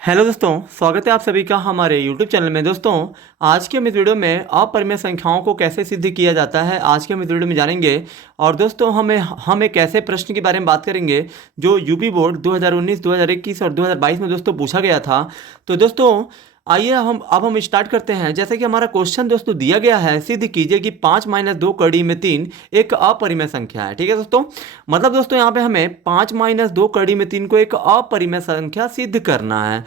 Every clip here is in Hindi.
हेलो दोस्तों, स्वागत है आप सभी का हमारे यूट्यूब चैनल में। दोस्तों, आज के हम इस वीडियो में अपरिमेय संख्याओं को कैसे सिद्ध किया जाता है आज के हम इस वीडियो में जानेंगे। और दोस्तों हम एक ऐसे प्रश्न के बारे में बात करेंगे जो यूपी बोर्ड 2019, 2021 और 2022 में दोस्तों पूछा गया था। तो दोस्तों आइए हम स्टार्ट करते हैं। जैसे कि हमारा क्वेश्चन दोस्तों दिया गया है, सिद्ध कीजिए कि 5 - 2 कड़ी में 3 एक अपरिमेय संख्या है। ठीक है दोस्तों, मतलब दोस्तों यहाँ पे हमें 5 - 2 कड़ी में 3 को एक अपरिमेय संख्या सिद्ध करना है।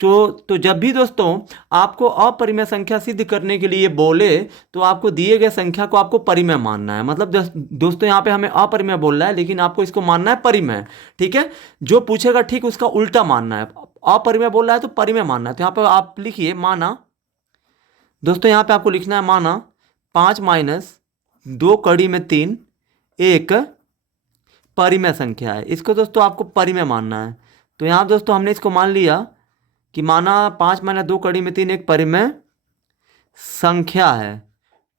तो जब भी दोस्तों आपको अपरिमेय संख्या सिद्ध करने के लिए बोले तो आपको दिए गए संख्या को आपको परिमेय मानना है। मतलब दोस्तों यहाँ पे हमें अपरिमेय बोलना है लेकिन आपको इसको मानना है परिमेय। ठीक है, जो पूछेगा ठीक उसका उल्टा मानना है। अपरिमेय बोल रहा है तो परिमेय मानना है। तो यहाँ पे आप लिखिए माना। दोस्तों यहाँ पे आपको लिखना है माना 5 - 2 कड़ी में 3 एक परिमेय संख्या है। इसको दोस्तों आपको परिमेय मानना है। तो यहाँ दोस्तों हमने इसको मान लिया कि माना 5 - 2 कड़ी में 3 एक परिमेय संख्या है।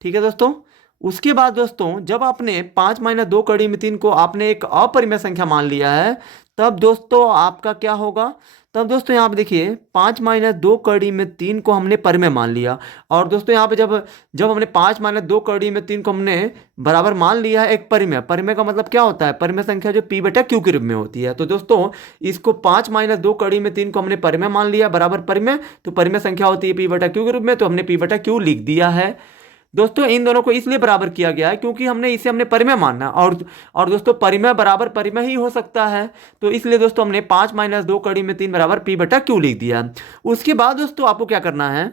ठीक है दोस्तों, उसके बाद दोस्तों जब आपने 5 - 2 कड़ी में 3 को आपने एक अपरिमेय संख्या मान लिया है, तब दोस्तों आपका क्या होगा। तब दोस्तों यहाँ पे देखिए 5 - 2 कड़ी में 3 को हमने परिमेय मान लिया। और दोस्तों यहाँ पे जब जब हमने 5 - 2 कड़ी में 3 को हमने बराबर मान लिया है एक परिमेय। परिमेय का मतलब क्या होता है, परिमेय संख्या जो p बटा q के रूप में होती है। तो दोस्तों इसको 5 - 2 कड़ी में 3 को हमने परिमेय मान लिया बराबर परिमेय। तो परिमेय संख्या होती है p बटा q के रूप में, तो हमने p बटा q लिख दिया है। दोस्तों इन दोनों को इसलिए बराबर किया गया है क्योंकि हमने परिमेय मानना है। और दोस्तों परिमेय बराबर परिमेय ही हो सकता है। तो इसलिए दोस्तों हमने 5 - 2 कड़ी में 3 बराबर p बटा q लिख दिया। उसके बाद दोस्तों आपको क्या करना है,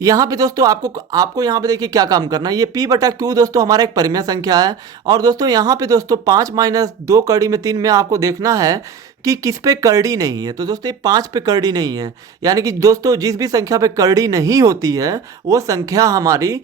यहाँ पे दोस्तों आपको आपको यहाँ पे देखिए क्या काम करना है। ये p बटा q दोस्तों हमारा एक परिमेय संख्या है। और दोस्तों यहाँ पे दोस्तों 5 - 2 कड़ी में 3 में आपको देखना है कि किस पे करड़ी नहीं है। तो दोस्तों ये 5 पे करड़ी नहीं है, यानी कि दोस्तों जिस भी संख्या पे करड़ी नहीं होती है वो संख्या हमारी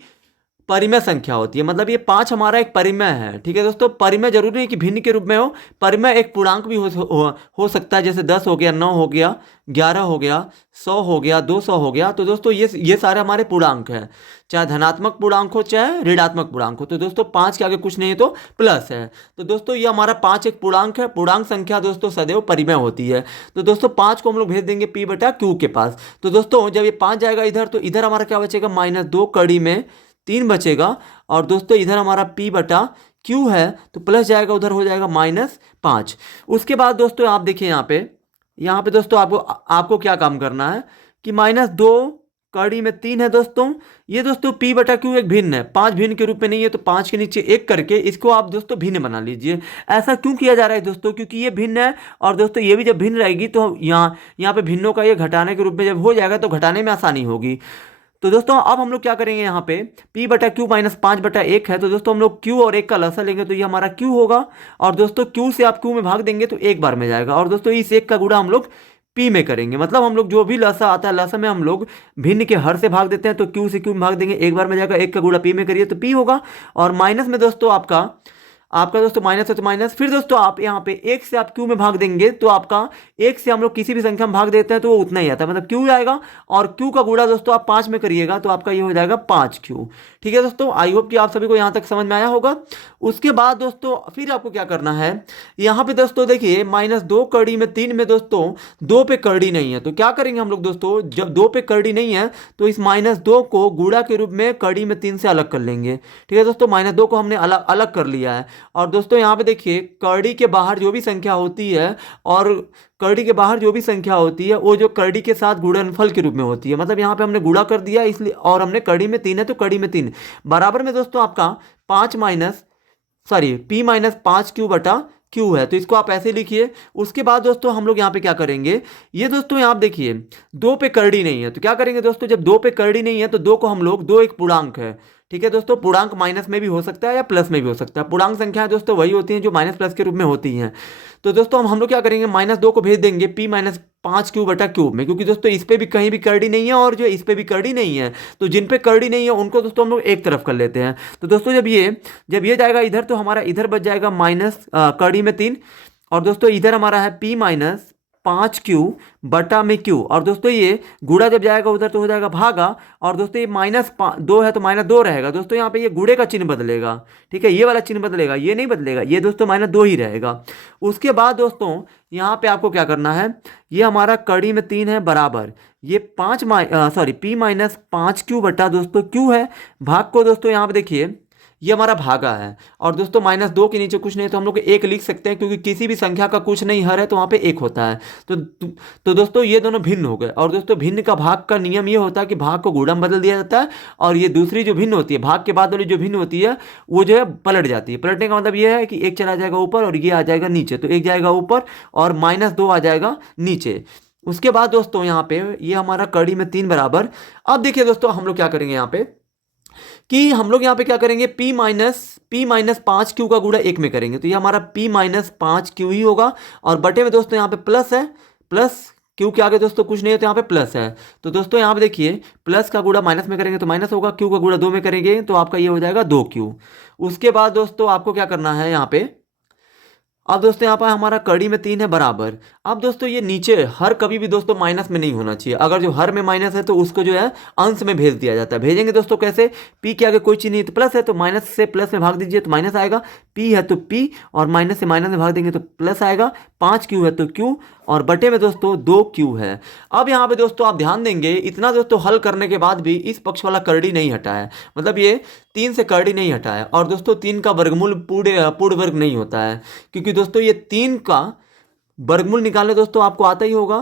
परिमेय संख्या होती है। मतलब ये 5 हमारा एक परिमेय है। ठीक है दोस्तों, परिमेय जरूरी नहीं कि भिन्न के रूप में हो। परिमेय एक पूर्णांक भी हो सकता है, जैसे 10 हो गया, 9 हो गया, 11 हो गया, 100 हो गया, 200 हो गया। तो दोस्तों ये सारे हमारे पूर्णांक हैं, चाहे धनात्मक पूर्णांक हो चाहे ऋणात्मक पूर्णांक हो। तो दोस्तों 5 के आगे कुछ नहीं है तो प्लस है। तो दोस्तों ये हमारा 5 एक पूर्णांक है। पूर्णांक संख्या दोस्तों सदैव परिमेय होती है। तो दोस्तों 5 को हम लोग भेज देंगे p बटा q के पास। तो दोस्तों जब ये 5 जाएगा इधर तो इधर हमारा क्या बचेगा, -2 कड़ी में 3 बचेगा। और दोस्तों इधर हमारा p बटा q है तो प्लस जाएगा उधर हो जाएगा -5। उसके बाद दोस्तों आप देखिए यहाँ पे दोस्तों आपको क्या काम करना है कि -2 कड़ी में 3 है दोस्तों। ये दोस्तों p बटा q एक भिन्न है, 5 भिन्न के रूप में नहीं है। तो 5 के नीचे 1 करके इसको आप दोस्तों भिन्न बना लीजिए। ऐसा क्यों किया जा रहा है दोस्तों, क्योंकि ये भिन्न है। और दोस्तों ये भी जब भिन्न रहेगी तो यहाँ पे भिन्नों का ये घटाने के रूप में जब हो जाएगा तो घटाने में आसानी होगी। तो दोस्तों अब हम लोग क्या करेंगे, यहाँ पे p बटा q -5 बटा 1 है। तो दोस्तों हम लोग q और 1 का लसा लेंगे तो ये हमारा q होगा। और दोस्तों q से आप q में भाग देंगे तो एक बार में जाएगा। और दोस्तों इस 1 का गुणा हम लोग p में करेंगे। मतलब हम लोग जो भी लसा आता है लसा में हम लोग भिन्न के हर से भाग देते हैं। तो q से q में भाग देंगे, एक बार में जाएगा। 1 का गुणा p में करिए तो p होगा। और माइनस में दोस्तों आपका दोस्तों माइनस है तो माइनस। फिर दोस्तों आप यहाँ पे 1 से आप q में भाग देंगे तो आपका 1 से हम लोग किसी भी संख्या में भाग देते हैं तो वो उतना ही आता है, मतलब q आएगा। और q का गुणा दोस्तों आप 5 में करिएगा तो आपका ये हो जाएगा 5q। ठीक है दोस्तों, आई होप कि आप सभी को यहाँ तक समझ में आया होगा। उसके बाद दोस्तों फिर आपको क्या करना है, यहाँ पे दोस्तों देखिए -2 कड़ी में 3 में दोस्तों 2 पे करड़ी नहीं है। तो क्या करेंगे हम लोग दोस्तों, जब 2 पे करड़ी नहीं है तो इस -2 को गुणा के रूप में कड़ी में 3 से अलग कर लेंगे। ठीक है दोस्तों, -2 को हमने अलग अलग कर लिया है। और दोस्तों यहाँ पे देखिए करड़ी के बाहर जो भी संख्या होती है और करड़ी के बाहर जो भी संख्या होती है वो जो करड़ी के साथ गुणनफल के रूप में होती है। मतलब यहाँ पे हमने गुणा कर दिया इसलिए, और हमने कड़ी में 3 है तो कड़ी में 3 बराबर में दोस्तों आपका p -5q बटा q है। तो इसको आप ऐसे लिखिए। उसके बाद दोस्तों हम लोग यहाँ पे क्या करेंगे, ये दोस्तों यहाँ देखिए 2 पे करड़ी नहीं है। तो क्या करेंगे दोस्तों, जब 2 पे करड़ी नहीं है तो 2 को हम लोग 2 एक पूर्णांक है। ठीक है दोस्तों, पूर्णांक माइनस में भी हो सकता है या प्लस में भी हो सकता है। पूर्णांक संख्याएं दोस्तों वही होती हैं जो माइनस प्लस के रूप में होती हैं। तो दोस्तों हम लोग क्या करेंगे, -2 को भेज देंगे p -5q बटा q में, क्योंकि दोस्तों इस पे भी कहीं भी करड़ी नहीं है और जो इस पे भी करड़ी नहीं है। तो जिन पे करड़ी नहीं है उनको दोस्तों हम लोग एक तरफ कर लेते हैं। तो दोस्तों जब ये जाएगा इधर तो हमारा इधर बच जाएगा माइनस कड़ी में 3। और दोस्तों इधर हमारा है p 5Q बटा में Q। और दोस्तों ये गुणा जब जाएगा उधर तो हो जाएगा भागा, और दोस्तों ये -2 है तो -2 रहेगा। दोस्तों यहाँ पे ये गुणे का चिन्ह बदलेगा, ठीक है, ये वाला चिन्ह बदलेगा, ये नहीं बदलेगा, ये दोस्तों -2 ही रहेगा। उसके बाद दोस्तों यहाँ पे आपको क्या करना है, ये हमारा कड़ी में 3 है बराबर, ये P-5Q बटा दोस्तों Q है। भाग को दोस्तों यहाँ पे देखिए ये हमारा भागा है, और दोस्तों -2 के नीचे कुछ नहीं है तो हम लोग एक लिख सकते हैं, क्योंकि किसी भी संख्या का कुछ नहीं हर है तो वहाँ पे एक होता है। तो दोस्तों ये दोनों भिन्न हो गए। और दोस्तों भिन्न का भाग का नियम ये होता है कि भाग को गुणा में बदल दिया जाता है, और ये दूसरी जो भिन्न होती है, भाग के बाद वाली जो भिन्न होती है वो जो है पलट जाती है। पलटने का मतलब ये है कि एक चला जाएगा ऊपर और ये आ जाएगा नीचे, तो एक जाएगा ऊपर और -2 आ जाएगा नीचे। उसके बाद दोस्तों यहाँ पे ये हमारा कड़ी में 3 बराबर। अब देखिए दोस्तों हम लोग क्या करेंगे यहाँ पे कि हम लोग यहाँ पे क्या करेंगे, P-5Q का गुणा 1 में करेंगे, तो ये हमारा P-5Q ही होगा। और बटे में दोस्तों यहाँ पे प्लस है, प्लस Q के आगे दोस्तों कुछ नहीं है तो यहाँ पे प्लस है। तो दोस्तों यहाँ पे देखिए प्लस का गुणा माइनस में करेंगे तो माइनस होगा, Q का गुणा 2 में करेंगे तो आपका ये हो जाएगा 2Q। उसके बाद दोस्तों आपको क्या करना है यहाँ पे, अब दोस्तों यहाँ पर हमारा कड़ी में 3 है बराबर। अब दोस्तों ये नीचे हर कभी भी दोस्तों माइनस में नहीं होना चाहिए, अगर जो हर में माइनस है तो उसको जो है अंश में भेज दिया जाता है। भेजेंगे दोस्तों कैसे, P के आगे कोई चीज़ नहीं है तो प्लस है तो माइनस से प्लस में भाग दीजिए तो माइनस आएगा, P है तो P और माइनस से माइनस में भाग देंगे तो प्लस आएगा, 5Q है तो Q और बटे में दोस्तों 2Q है। अब यहाँ पे दोस्तों आप ध्यान देंगे, इतना दोस्तों हल करने के बाद भी इस पक्ष वाला करड़ी नहीं हटा है, मतलब ये 3 से करड़ी नहीं हटा है। और दोस्तों 3 का वर्गमूल पूर्ण वर्ग नहीं होता है, क्योंकि दोस्तों ये 3 का वर्गमूल निकालने दोस्तों आपको आता ही होगा,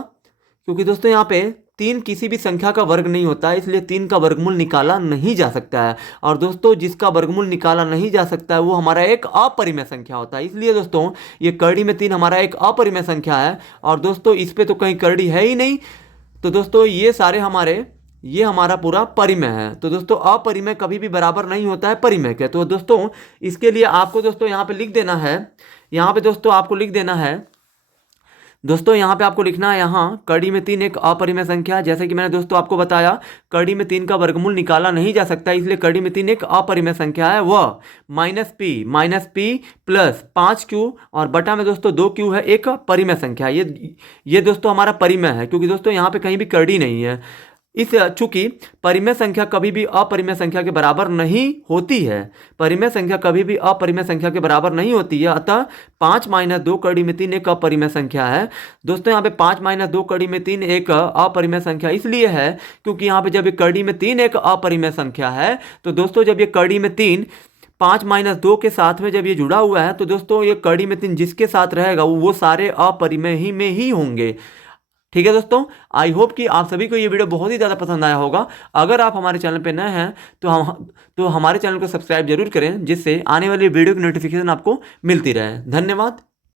क्योंकि दोस्तों यहाँ पे 3 किसी भी संख्या का वर्ग नहीं होता है, इसलिए 3 का वर्गमूल निकाला नहीं जा सकता है। और दोस्तों जिसका वर्गमूल निकाला नहीं जा सकता है वो हमारा एक अपरिमेय संख्या होता है। इसलिए दोस्तों ये करड़ी में 3 हमारा एक अपरिमेय संख्या है, और दोस्तों इस पर तो कहीं करड़ी है ही नहीं। तो दोस्तों ये सारे ये हमारा पूरा परिमेय है। तो दोस्तों अपरिमेय कभी भी बराबर नहीं होता है परिमेय के। तो दोस्तों इसके लिए आपको दोस्तों यहाँ पे लिख देना है, यहाँ पे दोस्तों आपको लिख देना है, दोस्तों यहाँ पे आपको लिखना है, यहाँ कड़ी में 3 एक अपरिमेय संख्या है। जैसे कि मैंने दोस्तों आपको बताया कड़ी में 3 का वर्गमूल निकाला नहीं जा सकता, इसलिए कड़ी में 3 एक अपरिमेय संख्या है, वह -P प्लस 5Q और बटा में दोस्तों 2Q है, एक परिमेय संख्या। ये दोस्तों हमारा परिमेय है, क्योंकि दोस्तों यहाँ पे कहीं भी कड़ी नहीं है। चूंकि परिमेय संख्या कभी भी अपरिमेय संख्या के बराबर नहीं होती है, परिमेय संख्या कभी भी अपरिमेय संख्या के बराबर नहीं होती है, अतः 5 - 2 कड़ी में 3 एक अपरिमेय संख्या है। दोस्तों यहाँ पे 5 - 2 कड़ी में 3 एक अपरिमेय संख्या इसलिए है क्योंकि यहाँ पे जब ये कड़ी में 3 एक अपरिमेय संख्या है, तो दोस्तों जब ये कड़ी में 3 5 - 2 के साथ में जब ये जुड़ा हुआ है, तो दोस्तों ये कड़ी में 3 जिसके साथ रहेगा वो सारे अपरिमेय ही में ही होंगे। ठीक है दोस्तों, आई होप कि आप सभी को ये वीडियो बहुत ही ज़्यादा पसंद आया होगा। अगर आप हमारे चैनल पे नए हैं तो हमारे चैनल को सब्सक्राइब जरूर करें, जिससे आने वाली वीडियो की नोटिफिकेशन आपको मिलती रहे। धन्यवाद।